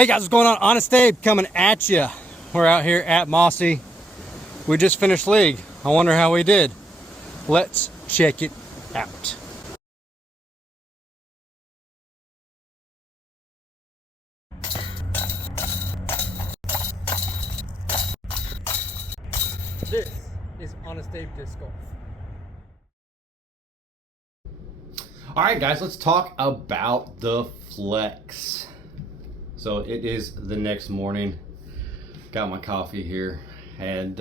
Hey guys, what's going on? HonestAbe coming at you. We're out here at Mossy. We just finished league. I wonder how we did. Let's check it out. This is HonestAbe Disc Golf. All right, guys, let's talk about the flex. So it is the next morning. Got my coffee here, and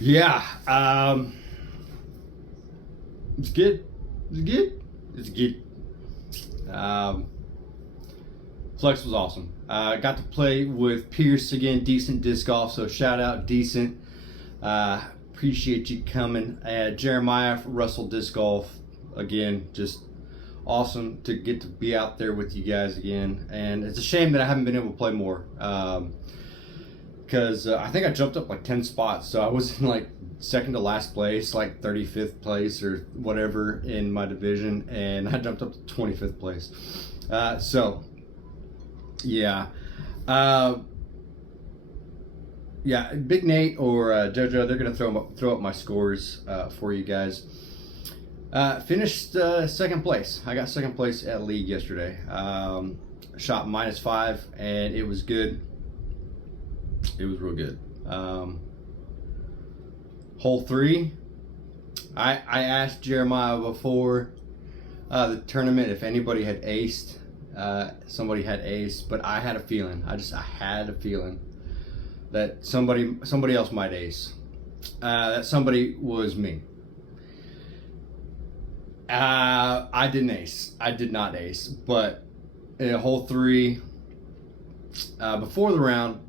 yeah, it's good. It's good. Flex was awesome. Got to play with Pierce again. Decent disc golf. So shout out Decent. Appreciate you coming. Jeremiah Russell Disc Golf again. Just awesome to get to be out there with you guys again. And it's a shame that I haven't been able to play more. Because I think I jumped up like 10 spots. So I was in like second to last place, like 35th place or whatever in my division. And I jumped up to 25th place. So, yeah. Yeah, Big Nate or JoJo, they're going to throw up my scores for you guys. Finished second place. I got second place at league yesterday. Shot -5, and it was good. It was real good. Hole 3. I asked Jeremiah before the tournament if anybody had aced. Somebody had aced, but I had a feeling. I had a feeling that somebody else might ace. That somebody was me. I didn't ace. I did not ace. But in hole 3, before the round,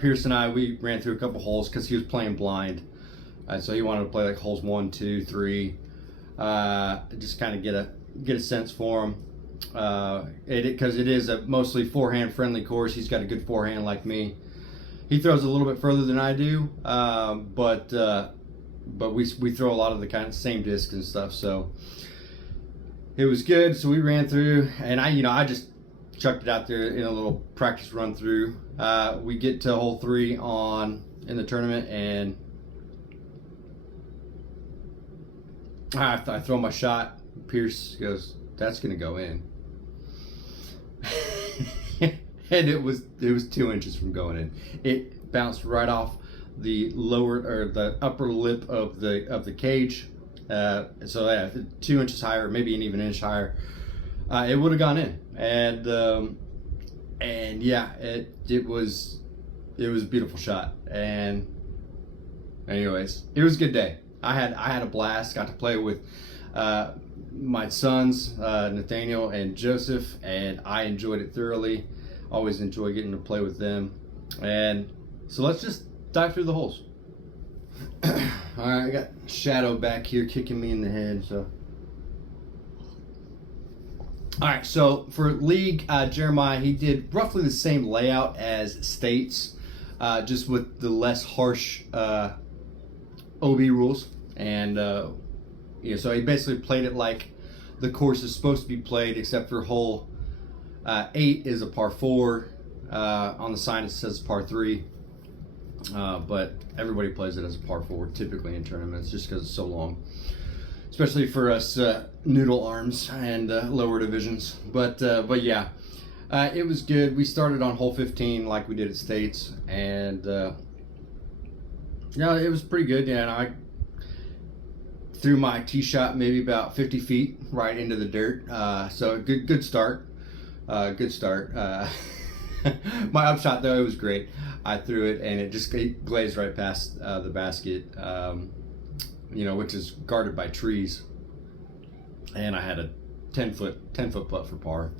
Pierce and I, we ran through a couple holes because he was playing blind. So he wanted to play like holes 1, 2, 3. Just kind of get a sense for him. Because it is a mostly forehand friendly course. He's got a good forehand like me. He throws a little bit further than I do, but we throw a lot of the kind of same discs and stuff, so it was good. So we ran through, and I just chucked it out there in a little practice run through. We get to hole 3 in the tournament, and I throw my shot. Pierce goes, "That's gonna go in." And it was 2 inches from going in. It bounced right off the lower or the upper lip of the cage. So yeah, 2 inches higher, maybe an even inch higher, it would have gone in. And yeah, it was a beautiful shot. And anyways, it was a good day. I had a blast. Got to play with my sons, Nathaniel and Joseph, and I enjoyed it thoroughly. Always enjoy getting to play with them. And so let's just dive through the holes. All right, I got Shadow back here kicking me in the head. So, all right. So for league, Jeremiah, he did roughly the same layout as States, just with the less harsh OB rules. And so he basically played it like the course is supposed to be played, except for hole 8 is a par 4. On the sign it says par 3. But everybody plays it as a par 4 typically in tournaments, just because it's so long, especially for us noodle arms and lower divisions. But yeah, it was good. We started on hole 15 like we did at States, and yeah, it was pretty good. Yeah, and I threw my tee shot maybe about 50 feet right into the dirt. So good start. Good start. My upshot though, it was great. I threw it and it just glazed right past the basket, which is guarded by trees. And I had a 10 foot putt for par.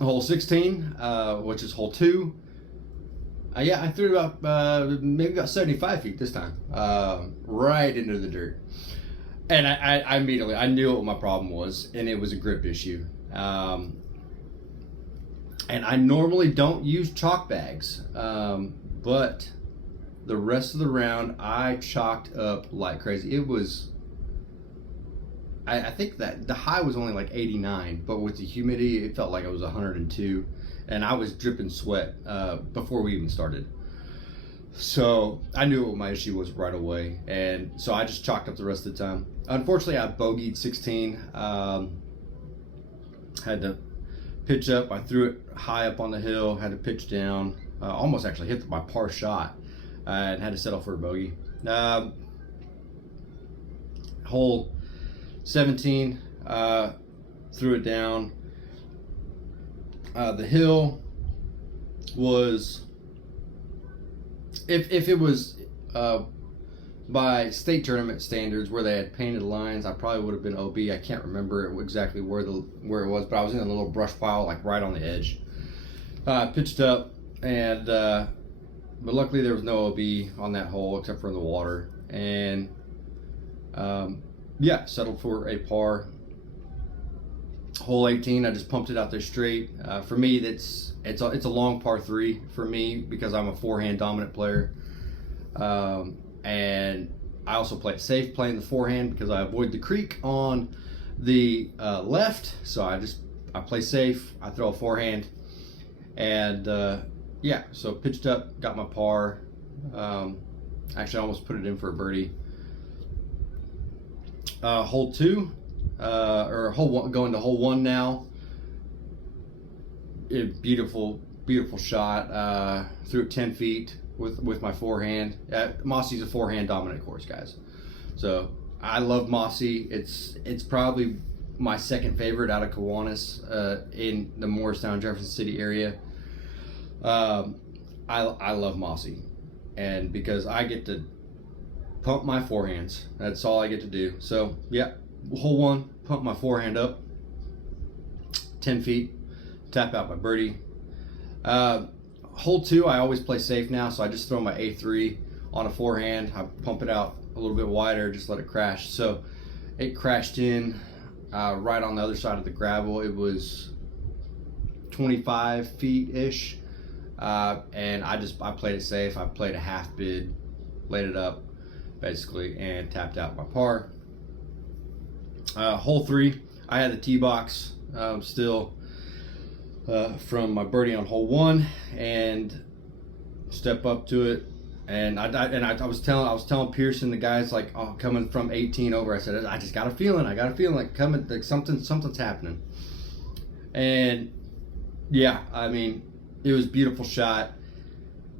Hole 16, which is hole 2. Yeah, I threw it about maybe about 75 feet this time, right into the dirt. And I immediately, I knew what my problem was, and it was a grip issue. And I normally don't use chalk bags, but the rest of the round I chalked up like crazy. It was I think that the high was only like 89, but with the humidity, it felt like it was 102, and I was dripping sweat before we even started. So I knew what my issue was right away, and so I just chalked up the rest of the time. Unfortunately, I bogeyed 16. Had to pitch up. I threw it high up on the hill. Had to pitch down. Almost actually hit my par shot, and had to settle for a bogey. Hole 17, threw it down. The hill was, if it was by state tournament standards where they had painted lines, I probably would have been OB. I can't remember exactly where it was, but I was in a little brush pile, like right on the edge. Pitched up, and but luckily there was no OB on that hole except for in the water, and yeah, settled for a par. Hole 18, I just pumped it out there straight. For me, it's a long par 3 for me because I'm a forehand dominant player, and I also play it safe playing the forehand because I avoid the creek on the left. So I play safe. I throw a forehand, and yeah, so pitched up, got my par. Actually, I almost put it in for a birdie. Hole 2, or hole 1, going to hole 1 now. Beautiful shot. Threw it 10 feet with my forehand. Mossy's a forehand dominant course, guys. So I love Mossy. It's probably my second favorite out of Kiwanis in the Morristown, Jefferson City area. I love Mossy, and because I get to pump my forehands, that's all I get to do. So yeah, hole 1, pump my forehand up 10 feet, tap out my birdie. Hole 2, I always play safe now, so I just throw my A3 on a forehand. I pump it out a little bit wider, just let it crash. So it crashed in right on the other side of the gravel. It was 25 feet ish, and I played it safe. I played a half bid, laid it up basically, and tapped out my par. Hole 3, I had the tee box still from my birdie on hole 1, and step up to it, and I was telling Pearson, the guys, like, oh, coming from 18 over, I said, I just got a feeling like coming, like something's happening. And yeah, I mean, it was a beautiful shot.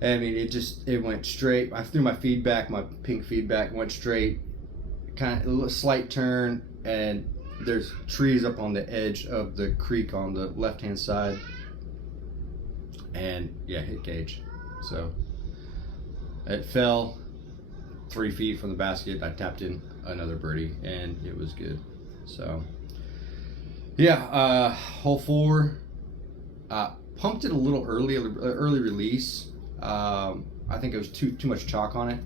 I mean, it went straight. I threw my feedback, my pink feedback, went straight, kind of a slight turn, and there's trees up on the edge of the creek on the left-hand side, and yeah, hit gauge. So it fell 3 feet from the basket. I tapped in another birdie, and it was good. So yeah, hole 4, pumped it a little early release. I think it was too much chalk on it,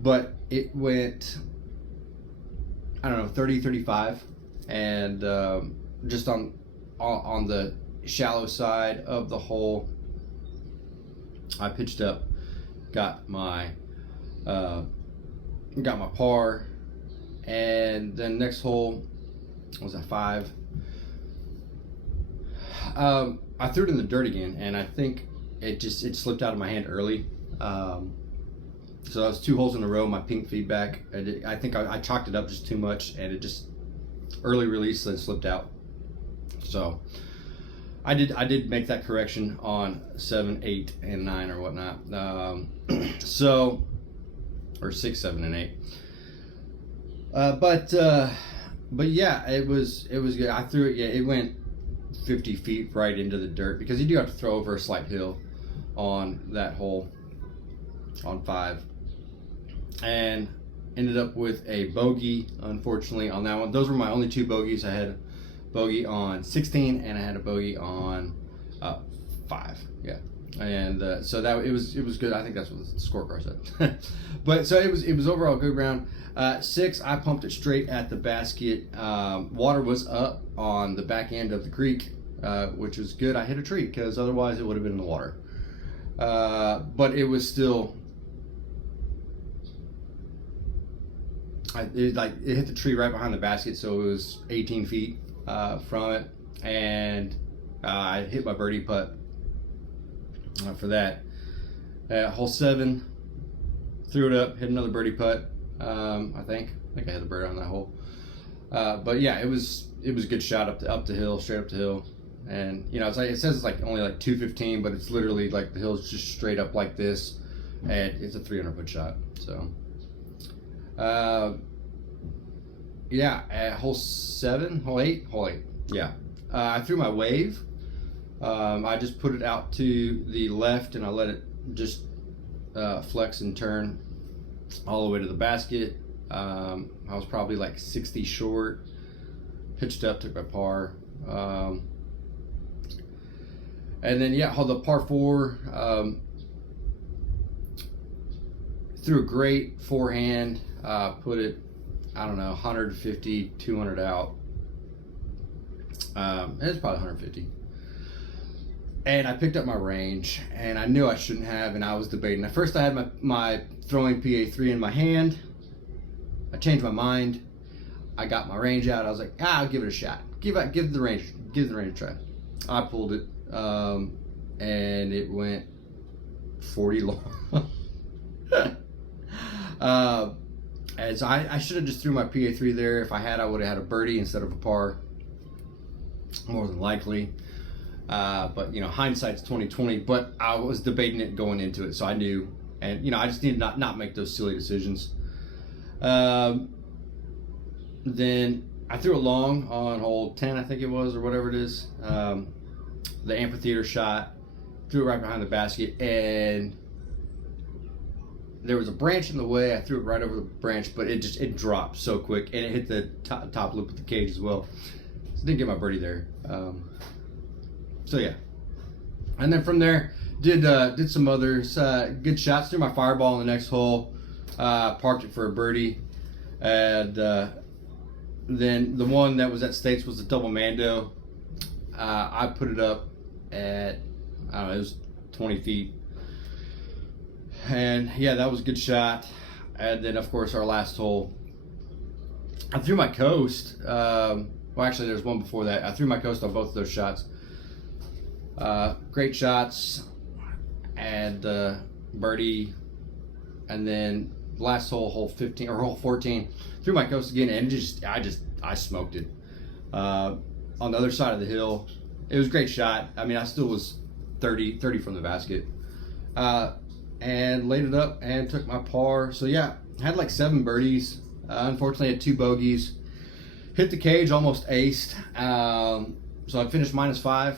but it went, I don't know, 30, 35, and just on the shallow side of the hole, I pitched up, got my par, and then next hole was a 5. I threw it in the dirt again, and I think it slipped out of my hand early. So that was 2 holes in a row. My pink feedback, I think I chalked it up just too much, and it just early release, then slipped out. So I did make that correction on 7, 8, and 9 or whatnot. So, or 6, 7, and 8. But yeah, it was good. I threw it. Yeah, it went 50 feet right into the dirt, because you do have to throw over a slight hill on that hole on 5, and ended up with a bogey, unfortunately, on that one. Those were my only 2 bogeys. I had a bogey on 16, and I had a bogey on 5. Yeah, and so that it was good. I think that's what the scorecard said. But so it was overall a good round. 6, I pumped it straight at the basket. Water was up on the back end of the creek, which was good. I hit a tree, because otherwise it would have been in the water. But it was still it hit the tree right behind the basket, so it was 18 feet from it, and I hit my birdie putt for that. Hole 7, threw it up, hit another birdie putt. I think I had a birdie on that hole. But yeah, it was a good shot up the hill, straight up the hill. And you know, it says it's like only like 215, but it's literally like the hill's just straight up like this, and it's a 300-foot shot. So yeah, at hole 8, yeah, I threw my wave. I just put it out to the left and I let it just flex and turn all the way to the basket. I was probably like 60 short, pitched up, took my par. And then yeah, the par 4, threw a great forehand, put it, I don't know, 150, 200 out. It's probably 150. And I picked up my range, and I knew I shouldn't have, and I was debating. At first I had my throwing PA3 in my hand. I changed my mind. I got my range out. I was like, I'll give it a shot. Give the range a try. I pulled it, and it went 40 long. And so I should have just threw my PA3 there. If I had, I would have had a birdie instead of a par, more than likely. But you know, hindsight's 2020. But I was debating it going into it, so I knew, and you know, I just needed not make those silly decisions. Then I threw it long on hole 10, I think it was, or whatever it is. The amphitheater shot, threw it right behind the basket, and there was a branch in the way. I threw it right over the branch, but it dropped so quick, and it hit the top lip of the cage as well. So didn't get my birdie there. So yeah, and then from there did some others, good shots. Threw my fireball in the next hole, parked it for a birdie, and then the one that was at States was a double mando. I put it up at, I don't know, it was 20 feet. And yeah, that was a good shot. And then of course our last hole, I threw my coast. Well, actually there's one before that. I threw my coast on both of those shots. Great shots, and birdie. And then last hole, hole 15 or hole 14, threw my coast again, and I smoked it. On the other side of the hill, it was a great shot. I mean, I still was 30 from the basket. And laid it up and took my par. So yeah, had like 7 birdies. Unfortunately, had 2 bogeys. Hit the cage, almost aced. So I finished -5.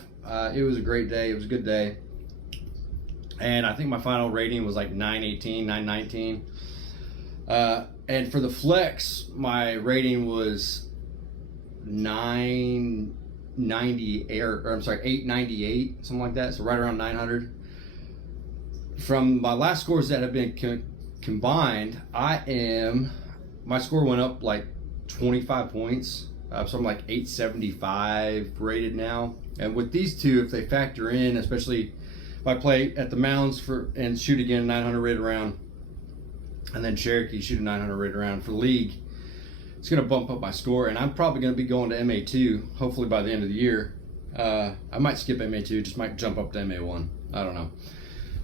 It was a great day. It was a good day. And I think my final rating was like 918, 919. And for the flex, my rating was 998, or I'm sorry, 898, something like that. So right around 900. From my last scores that have been combined, my score went up like 25 points. So I'm like 875 rated now. And with these two, if they factor in, especially if I play at the Mounds and shoot again a 900 rated round, and then Cherokee shoot a 900 rated round for league, it's going to bump up my score. And I'm probably going to be going to MA2 hopefully by the end of the year. I might skip MA2, just might jump up to MA1. I don't know.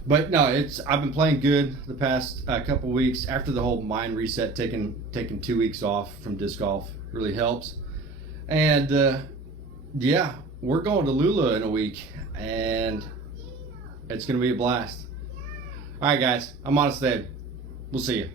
But no, I've been playing good the past couple weeks. After the whole mind reset, taking 2 weeks off from disc golf really helps. And yeah, we're going to Lula in a week, and it's going to be a blast. All right, guys, I'm HonestAbe. We'll see you.